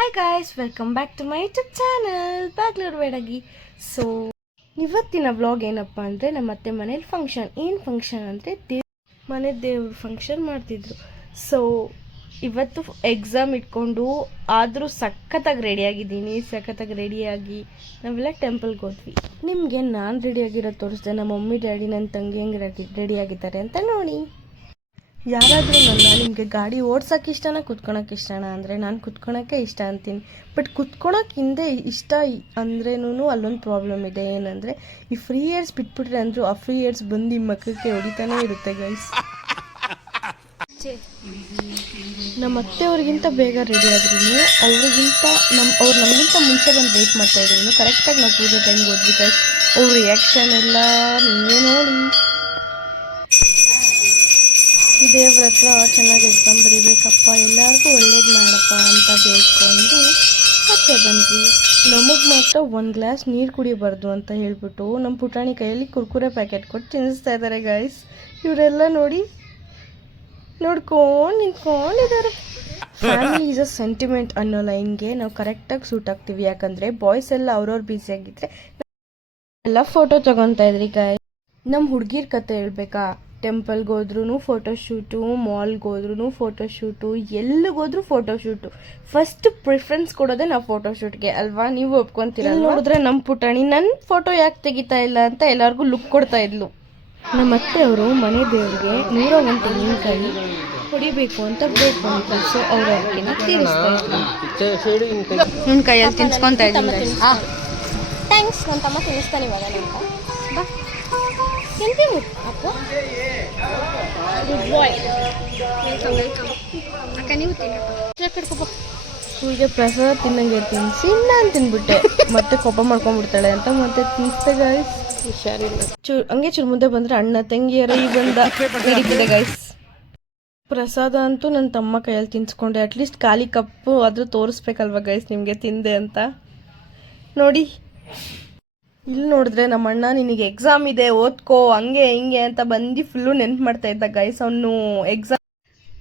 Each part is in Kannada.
Hi guys, welcome back to my YouTube channel Bangalore ಬೇಡಗಿ. ಸೊ ಇವತ್ತಿನ ವ್ಲಾಗ್ ಏನಪ್ಪ ಅಂದರೆ, ನಮ್ಮ ಅತ್ತೆ ಮನೇಲಿ ಫಂಕ್ಷನ್. ಏನು ಫಂಕ್ಷನ್ ಅಂದರೆ ಮನೆ ದೇವ್ರ ಫಂಕ್ಷನ್ ಮಾಡ್ತಿದ್ರು. ಸೊ ಇವತ್ತು ಎಕ್ಸಾಮ್ ಇಟ್ಕೊಂಡು ಆದರೂ ಸಖತ್ತಾಗಿ ರೆಡಿಯಾಗಿದ್ದೀನಿ. ಸಖತ್ತಾಗಿ ರೆಡಿಯಾಗಿ ನಾವೆಲ್ಲ ಟೆಂಪಲ್ಗೆ ಹೋದ್ವಿ. ನಿಮಗೆ ನಾನು ರೆಡಿಯಾಗಿರೋದು ತೋರಿಸ್ದೆ, ನಮ್ಮ ಮಮ್ಮಿ ಡ್ಯಾಡಿ ನನ್ನ ತಂಗಿ ಹೆಂಗೆ ರೆಡಿಯಾಗಿದ್ದಾರೆ ಅಂತ ನೋಡಿ. ಯಾರಾದರೂ ನಿಮಗೆ ಗಾಡಿ ಓಡ್ಸೋಕೆ ಇಷ್ಟನಾ ಕುತ್ಕೊಳಕ್ಕೆ ಇಷ್ಟನಾ ಅಂದರೆ, ನಾನು ಕುತ್ಕೊಳಕ್ಕೆ ಇಷ್ಟ ಅಂತೀನಿ. ಬಟ್ ಕುತ್ಕೊಳಕ್ಕೆ ಹಿಂದೆ ಇಷ್ಟ ಅಂದ್ರೇನು ಅಲ್ಲೊಂದು ಪ್ರಾಬ್ಲಮ್ ಇದೆ. ಏನಂದರೆ, ಈ ಫ್ರೀ ಏರ್ಸ್ ಬಿಟ್ಬಿಟ್ರೆ ಅಂದರೂ ಆ ಫ್ರೀ ಏರ್ಸ್ ಬಂದು ಈ ಮಕ್ಕಳಿಗೆ ಹೊಡಿತಾನೇ ಇರುತ್ತೆ ಗೈಸ್. ನಮ್ಮ ಅತ್ತೆಯವ್ರಿಗಿಂತ ಬೇಗ ರೆಡಿ ಆದ್ರೂ ಅವ್ರಿಗಿಂತ ಅವ್ರು ನಮಗಿಂತ ಮುಂಚೆ ಬಂದು ವೆಯ್ಟ್ ಮಾಡ್ತಾಯಿದ್ರು. ಕರೆಕ್ಟಾಗಿ ನಾವು ಪೂಜೆ ಟೈಮ್ಗೆ ಹೋದ್ವಿ ಗೈಸ್. ಅವ್ರ ರಿಯಾಕ್ಷನ್ ಎಲ್ಲ ನೀವೇ ನೋಡಿ. ದೇವ್ರ ಹತ್ರ ಚೆನ್ನಾಗಿ ಎಕ್ಸಾಮ್ ಬರೀಬೇಕಪ್ಪ, ಎಲ್ಲರಿಗೂ ಒಳ್ಳೇದು ಮಾಡಪ್ಪ ಅಂತ ಬೇಡ್ಕೊಂಡು ಮತ್ತೆ ಬಂದ್ವಿ. ನಮಗೆ ಮಾತ್ರ ಒಂದು ಗ್ಲಾಸ್ ನೀರು ಕುಡಿಯಬಾರ್ದು ಅಂತ ಹೇಳ್ಬಿಟ್ಟು ನಮ್ಮ ಪುಟಾಣಿ ಕೈಯಲ್ಲಿ ಕುರ್ಕುರೆ ಪ್ಯಾಕೆಟ್ ಕೊಟ್ಟು ತಿನ್ನಿಸ್ತಾ ಇದ್ದಾರೆ ಗೈಸ್. ಇವರೆಲ್ಲ ನೋಡಿ ನೋಡ್ಕೊಂಡು ನಿಂತ್ಕೊಂಡಿದ್ದಾರೆ. ಫ್ಯಾಮಿಲಿ ಈಸ್ ಅ ಸೆಂಟಿಮೆಂಟ್ ಅನ್ನೋ ಲೈನ್ಗೆ ನಾವು ಕರೆಕ್ಟಾಗಿ ಸೂಟ್ ಆಗ್ತೀವಿ. ಯಾಕಂದರೆ ಬಾಯ್ಸ್ ಎಲ್ಲ ಅವ್ರವ್ರು ಬ್ಯುಸಿಯಾಗಿದ್ದರೆ ಎಲ್ಲ ಫೋಟೋ ತೊಗೊತಾ ಇದ್ರಿ ಗಾಯ್ಸ್. ನಮ್ಮ ಹುಡುಗಿರ ಕತೆ ಹೇಳ್ಬೇಕಾ? ಟೆಂಪಲ್ಗೆ ಹೋದ್ರೂ ಫೋಟೋಶೂಟು, ಮಾಲ್ಗೆ ಹೋದ್ರೂ ಫೋಟೋಶೂಟು, ಎಲ್ಲಿಗೋದ್ರೂ ಫೋಟೋಶೂಟು. ಫಸ್ಟ್ ಪ್ರಿಫರೆನ್ಸ್ ಕೊಡೋದೇ ನಾವು ಫೋಟೋಶೂಟ್ಗೆ ಅಲ್ವಾ? ನೀವು ಒಪ್ಕೊತೀರ? ನೋಡಿದ್ರೆ ನಮ್ಮ ಪುಟಾಣಿ ನನ್ನ ಫೋಟೋ ಯಾಕೆ ತೆಗಿತಾ ಇಲ್ಲ ಅಂತ ಎಲ್ಲರಿಗೂ ಲುಕ್ ಕೊಡ್ತಾ ಇದ್ಲು. ನಮ್ಮ ಅತ್ತೆಯವರು ಮನೆ ದೇವ್ರಿಗೆ 101 ತೆಂಗಿನಕಾಯಿ ಹೊಡಿಬೇಕು ಅಂತ ಬೇಡ್ಕೊಂಡಿದ್ರು. ಸೊ ಅವ್ರ ಅಕ್ಕಿನ ತೀರಿಸ್ತಾ ಇದ್ರು. ನನ್ನ ಕೈಯಲ್ಲಿ ತಿನ್ಸ್ಕೊತಾ ಇದ್ದೀನಿ. ಥ್ಯಾಂಕ್ಸ್. ನನ್ನ ತಮ್ಮ ತಿನ್ನಿಸ್ತಾನೆ ಇವಾಗ. ಬಾ ತಿಂತೀನಿ ಅಪ್ಪ. ಗುಡ್ ಬಾಯ್. ಅಕ್ಕ ನೀವು ತಿನ್ನಪ್ಪ. ಹೀಗೆ ಪ್ರಸಾದ ತಿನ್ನಂಗೆ ತಿನ್ನಿಸಿ ನಾನು ತಿನ್ಬಿಟ್ಟೆ. ಮತ್ತೆ ಕೋಪ ಮಾಡ್ಕೊಂಡ್ಬಿಡ್ತಾಳೆ ಅಂತ ಮತ್ತೆ ತಿನ್ನಿಸ್ದೆ ಗೈಸ್. ಹುಷಾರಿಲ್ಲ. ಹಂಗೆ ಚೂರು ಮುಂದೆ ಬಂದರೆ ಅಣ್ಣ ತಂಗಿಯರ ಈ ಬಂದ ನಡೀತಿದೆ ಗೈಸ್. ಪ್ರಸಾದ ಅಂತೂ ನನ್ನ ತಮ್ಮ ಕೈಯಲ್ಲಿ ತಿನ್ಸ್ಕೊಂಡೆ. ಅಟ್ಲೀಸ್ಟ್ ಖಾಲಿ ಕಪ್ಪು ಆದರೂ ತೋರಿಸ್ಬೇಕಲ್ವ ಗೈಸ್ ನಿಮಗೆ ತಿಂದೆ ಅಂತ. ನೋಡಿ ಇಲ್ಲಿ ನೋಡಿದ್ರೆ ನಮ್ಮ ಅಣ್ಣ ನಿನಗೆ ಎಕ್ಸಾಮ್ ಇದೆ ಓದ್ಕೋ ಹಂಗೆ ಹಿಂಗೆ ಅಂತ ಬಂದು ಫುಲ್ಲು ನೆನ್ಪು ಮಾಡ್ತಾ ಇದ್ದ ಗೈಸ್. ಅವನು ಎಕ್ಸಾಮ್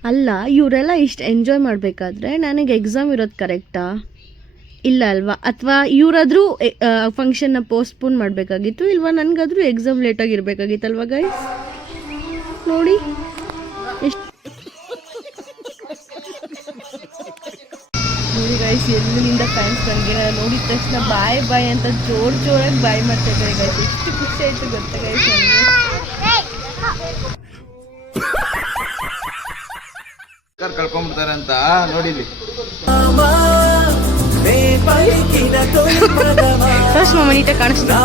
ಅಲ್ಲ, ಇವರೆಲ್ಲ ಇಷ್ಟು ಎಂಜಾಯ್ ಮಾಡಬೇಕಾದ್ರೆ ನನಗೆ ಎಕ್ಸಾಮ್ ಇರೋದು ಕರೆಕ್ಟಾ? ಇಲ್ಲ ಅಲ್ವಾ? ಅಥವಾ ಇವರಾದರೂ ಫಂಕ್ಷನ್ನ ಪೋಸ್ಟ್ಪೋನ್ ಮಾಡಬೇಕಾಗಿತ್ತು, ಇಲ್ವಾ ನನಗಾದರೂ ಎಕ್ಸಾಮ್ ಲೇಟಾಗಿರ್ಬೇಕಾಗಿತ್ತಲ್ವ ಗೈಸ್? ನೋಡಿ ಎಷ್ಟು ನೋಡಿ ಗೈಸ್, ಎಲ್ಲಿಂದ ಫ್ಯಾನ್ಸ್ ನನಗೆ ನೋಡಿದ ತಕ್ಷಣ ಬಾಯ್ ಬಾಯ್ ಅಂತ ಜೋರಾಗಿ ಬಾಯ್ ಮಾಡ್ತಾ ಇದ್ದಾರೆ ಗೈಸ್. ಎಷ್ಟು ಖುಷಿ ಆಯ್ತು ಗೊತ್ತಾ ಗೈಸ್ ನನಗೆ. ಕಳ್ಕೊಂಡ್ಬಿಡ್ತಾರೆ ಅಂತ ನೋಡಿಲಿ. ಫಸ್ಟ್ ಮೊಮೆಂಟ್ ಕಾಣಿಸ್ತಾ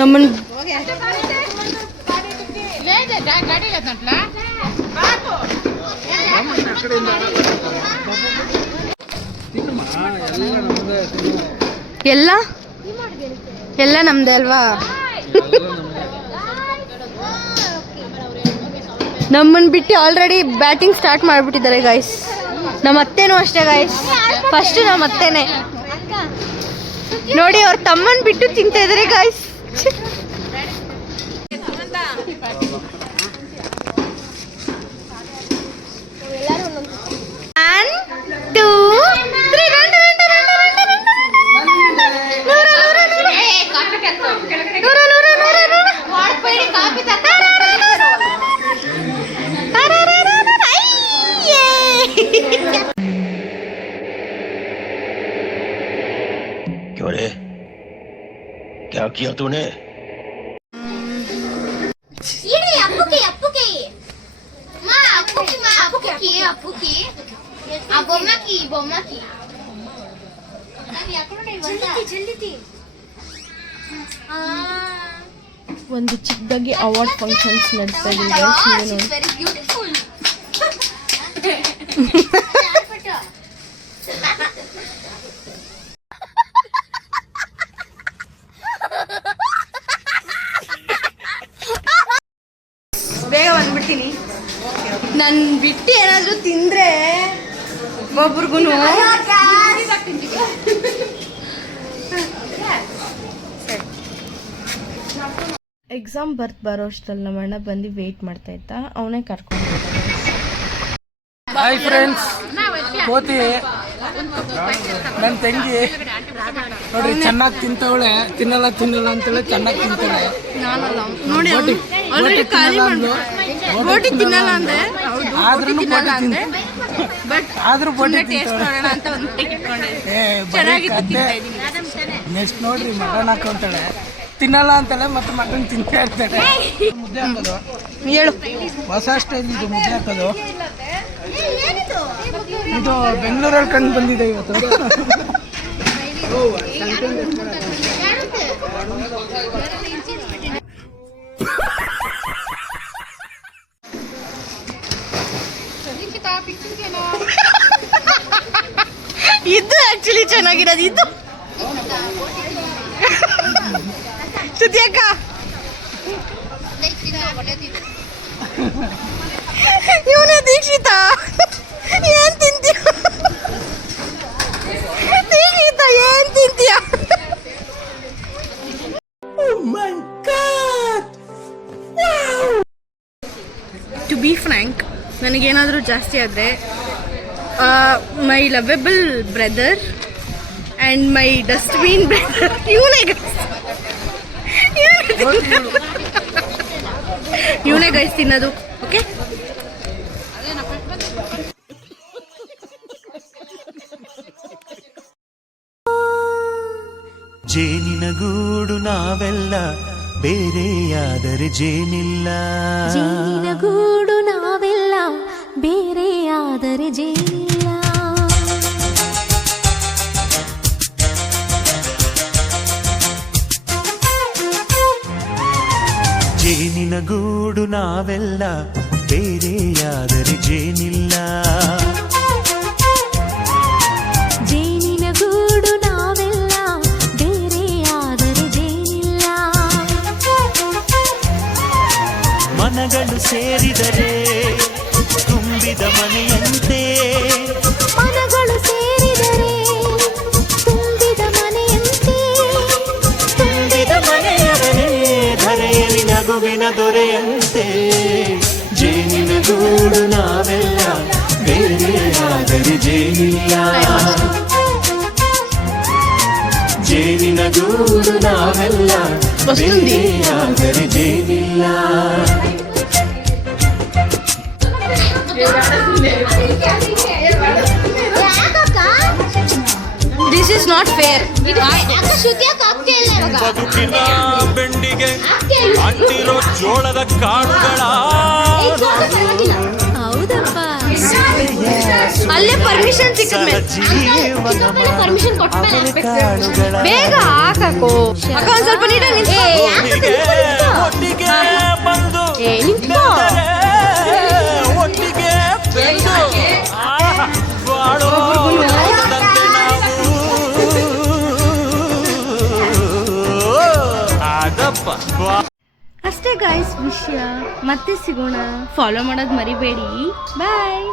ನಮ್ಮನ್ ಎಲ್ಲ ನಮ್ದೇ ಅಲ್ವಾ? ನಮ್ಮನ್ನು ಬಿಟ್ಟು ಆಲ್ರೆಡಿ ಬ್ಯಾಟಿಂಗ್ ಸ್ಟಾರ್ಟ್ ಮಾಡಿಬಿಟ್ಟಿದ್ದಾರೆ ಗೈಸ್. ನಮ್ಮ ಅತ್ತೆನೂ ಅಷ್ಟೇ ಗೈಸ್. ಫಸ್ಟ್ ನಮ್ಮ ಅತ್ತೆನೇ ನೋಡಿ ಅವ್ರ ತಮ್ಮನ್ ಬಿಟ್ಟು ತಿಂತಾ ಇದ್ದಾರೆ ಗೈಸ್. क्यों रे? क्या किया तूने? ಒಂದು ಚಿಕ್ಕದಾಗಿ ಅವಾರ್ಡ್ ಫಂಕ್ಷನ್ಸ್ ನಡ್ತಾ ಇದೆ. ಬೇಗ ಬಂದ್ಬಿಡ್ತೀನಿ. ನಾನು ಬಿಟ್ಟು ಏನಾದರೂ ತಿಂದರೆ ಒಬ್ರಿಗೂ ಎಕ್ಸಾಮ್ ಬರೋ ಅಷ್ಟರಲ್ಲಿ ನಮ್ಮ ಅಣ್ಣ ಬಂದು ವೆಯ್ಟ್ ಮಾಡ್ತಾ ಇದ್ದ, ಅವನೇ ಕರ್ಕೊಂಡು ಹಾಯ್ ಫ್ರೆಂಡ್ಸ್, ಕೋತಿ ನನ್ನ ತಂಗಿ ನೋಡ್ರಿ ಚೆನ್ನಾಗಿ ತಿಂತವಳೆ. ತಿನ್ನಲ್ಲ ಅಂತೇಳಿ ಚೆನ್ನಾಗಿ ತಿಂತಾಳೆ. ಆದ್ರೂ ಬೋಟಿ ನೆಕ್ಸ್ಟ್ ನೋಡ್ರಿ ಮಟನ್ ಹಾಕೊಂತಾಳೆ. ತಿನ್ನಲ್ಲ ಅಂತಾಳೆ ಮತ್ತೆ ಮಟನ್ ತಿಂತಾ ಇರ್ತಾಳೆ. ಮುದ್ದೆ ಹಾಕೋದು ಹೇಳು. ಹೊಸ ಸ್ಟೈಲ್ ಇದು ಮುದ್ದೆ ಹಾಕೋದು. ಇದು ಬೆಂಗಳೂರಲ್ಲಿ ಕಂಡು ಬಂದಿದೆ ಇವತ್ತು. ಇದು ಆಕ್ಚುಲಿ ಚೆನ್ನಾಗಿರೋದು. ಇದು ಶ್ರುತಿ ಅಕ್ಕ, ಇವನೇ ದೀಕ್ಷಿತಾ. ಏನ್ ತಿಂತೀಯ ದೀಕ್ಷಿತಾ, ಏನ್ ತಿಂತೀಯ? ಟು ಬಿ ಫ್ರ್ಯಾಂಕ್, ನನಗೇನಾದರೂ ಜಾಸ್ತಿ ಆದರೆ my lovable brother and my dustbin brother ಇವನೇ ಗೈಸ್ ತಿನ್ನೋದು. ಓಕೆ, ಜೇನಿನ ಗೂಡು ನಾವೆಲ್ಲ ಬೇರೆಯಾದರೆ ಜೇನಿಲ್ಲ. ಜೇನಿನ ಗೂಡು ನಾವೆಲ್ಲ ಬೇರೆಯಾದರೆ ಜೇನಿಲ್ಲ. ಜೇನಿನ ಗೂಡು ನಾವೆಲ್ಲ ಬೇರೆಯಾದರೆ ಜೇನಿಲ್ಲ. ಜೇನಿನ ಗೂಡು ನಾವೆಲ್ಲ ಬೇರೆಯಾದರೆ ಜೇನಿಲ್ಲ. ಮನಗಳು ಸೇರಿದರೆ ತುಂಬಿದ ಮನೆಯಂತೆ. ಮನಗಳು ಸೇರಿದರೆ ತುಂಬಿದ ಮನೆಯಂತೆ. ತುಂಬಿದ ಮನೆಯವನೇ ಧರೆಯಲ್ಲಿ ನಗುವಿನ ದೊರೆಯಂತೆ. ಜೇನಿನ ಗೂಡು ನಾವೆಲ್ಲ ಬೇರೆಯಾದರೆ ಜೇನಿಲ್ಲ. ಜೇನಿನ ಗೂಡು ನಾವೆಲ್ಲ ಬೇರೆಯಾದರೆ ಜೇನಿಲ್ಲ. This is not fair. ಬದುಕಿನ ಬೆಂಡಿಗೆ ಅಂಟಿರೋ ಜೋಳದ ಕಾಳುಗಳ ಹೌದಪ್ಪ. ಅಲ್ಲೇ ಪರ್ಮಿಷನ್ ಸಿಕ್ಕಿದ್ಮೇಲೆ ಪರ್ಮಿಷನ್ ಕೊಟ್ಟ ಕಾಳುಗಳ ಬೇಗ ಹಾಕಾಕೋ ಅಕ್ಕ. ಒಂದ್ ಸ್ವಲ್ಪ ನೀಟಾಗಿ ಒಟ್ಟಿಗೆ ಬಂದು ಒಟ್ಟಿಗೆ ಬೆಂದು ಬಾಳೋ ಅಷ್ಟೇ ಗಾಯ್ಸ್ ವಿಷಯ. ಮತ್ತೆ ಸಿಗೋಣ. ಫಾಲೋ ಮಾಡೋದು ಮರಿಬೇಡಿ. ಬಾಯ್.